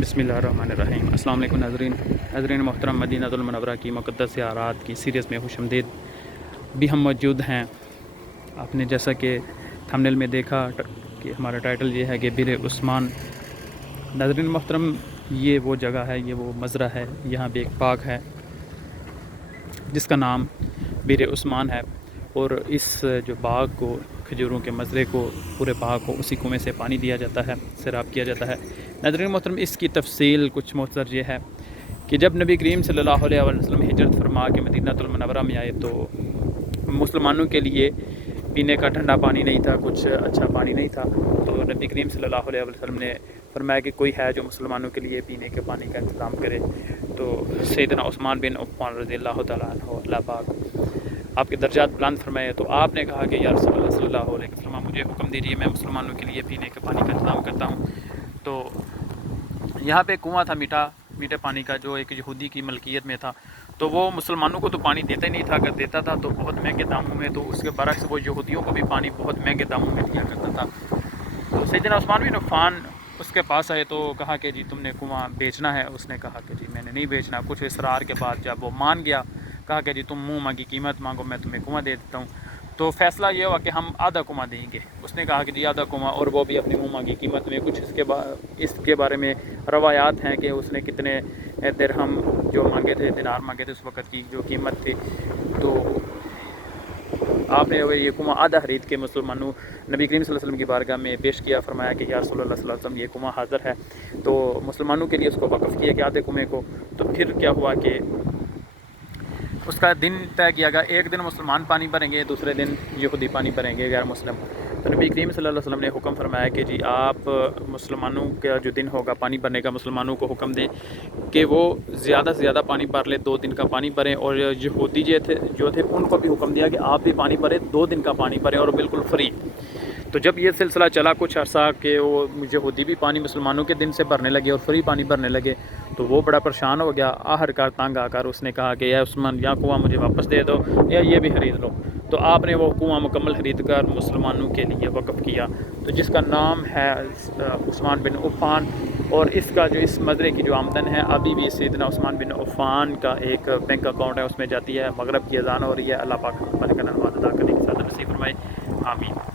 बिस्मिल्लाहिर्रहमानिर्रहीम। अस्सलाम वालेकुम नाज़रीन मोहतरम, मदीनतुल मुनव्वरा की मुक़द्दस ज़ियारत की सीरीज़ में खुशामदीद। भी हम मौजूद हैं। आपने जैसा कि थंबनेल में देखा कि हमारा टाइटल ये है कि बीर उस्मान। नाज़रीन मोहतरम, ये वो जगह है, ये वो मज़रा है, यहाँ पे एक बाग है जिसका नाम बीर उस्मान है। और इस जो बाग को, खजूरों के मज़रे को, पूरे बाग को उसी कुएँ से पानी दिया जाता है, सैराब किया जाता है। नाज़रीन मोहतरम, इसकी तफसील कुछ मुख्तसर ये है कि जब नबी करीम सल्लल्लाहु अलैहि वसल्लम हिजरत फरमा के मदीनतुल मुनव्वरा में आए तो मुसलमानों के लिए पीने का ठंडा पानी नहीं था, कुछ अच्छा पानी नहीं था। तो नबी करीम सल्लल्लाहु अलैहि वसल्लम ने फरमाया कि कोई है जो मुसलमानों के लिए पीने के पानी का इंतज़ाम करे। तो सैयदना उस्मान बिन अफ़्फ़ान रज़ियल्लाहु तआला अन्हु अल्लाह पाक आपके दर्जात बुलंद फरमाए। तो आपने कहा कि या रसूल अल्लाह सल्लल्लाहु अलैहि वसल्लम, मुझे हुक्म दीजिए, मैं मुसलमानों के लिए पीने के पानी का इंतज़ाम करता हूँ। तो यहाँ पे कुआँ था मीठे पानी का, जो एक यहूदी की मलकियत में था। तो वो मुसलमानों को तो पानी देता ही नहीं था, अगर देता था तो बहुत महंगे दामों में। तो उसके बरक्स वो यहूदियों को भी पानी बहुत महंगे दामों में दिया करता था। तो सैयदना उस्मान बिन अफ़्फ़ान उसके पास आए तो कहा कि जी तुमने कुआँ बेचना है। उसने कहा कि जी मैंने नहीं बेचना। कुछ इसरार के बाद जब वो मान गया, कहा कि जी तुम मुँह मांगी कीमत मांगो, मैं तुम्हें कुआँ दे देता हूँ। तो फ़ैसला ये हुआ कि हम आधा कुआँ देंगे। उसने कहा कि जी आधा कुआँ, और वो भी अपनी मुँह मांगी कीमत में। कुछ इसके बारे में रवायात हैं कि उसने कितने दिरहम जो मांगे थे, दिनार मांगे थे, उस वक़्त की जो कीमत थी। तो आपने ये कुआँ आधा खरीद के मुसलमानों नबी करीम सल्लल्लाहु अलैहि वसल्लम की बारगाह में पेश किया। फरमाया कि या रसूलल्लाह सल्लल्लाहु अलैहि वसल्लम, ये कुआँ हाज़िर है। तो मुसलमानों के लिए उसको वक़्फ़ किया कि आधे कुएँ को। तो फिर क्या हुआ कि उसका दिन तय किया गया। एक दिन मुसलमान पानी भरेंगे, दूसरे दिन यहूदी पानी भरेंगे, गैर मुस्लिम। तो नबी करीम सल्लल्लाहु अलैहि वसल्लम ने हुक्म फरमाया कि जी आप मुसलमानों का जो दिन होगा पानी भरने का, मुसलमानों को हुक्म दें कि वो ज़्यादा से ज़्यादा पानी भर ले, 2 दिन का पानी भरें। और यहूदी जो थे उनको भी हुक्म दिया कि आप भी पानी भरें, 2 दिन का पानी भरें और बिल्कुल फ्री। तो जब ये सिलसिला चला कुछ अर्सा कि वो यहूदी भी पानी मुसलमानों के दिन से भरने लगे और फ्री पानी भरने लगे, तो वो बड़ा परेशान हो गया। आखिरकार तंग आकर उसने कहा कि या उस्मान, या कुआँ मुझे वापस दे दो या ये भी ख़रीद लो। तो आपने वो कुआँ मुकम्मल ख़रीद कर मुसलमानों के लिए वक़्फ़ किया, तो जिसका नाम है उस्मान बिन अफ़्फ़ान। और इसका जो इस मज़रे की जो आमदन है अभी भी सैयदना उस्मान बिन अफ़्फ़ान का एक बैंक अकाउंट है, उसमें जाती है। मगरब की अज़ान हो रही है। अल्लाह पाक नमाज़ अदा करने की साथ नसीब फरमाए। आमीन।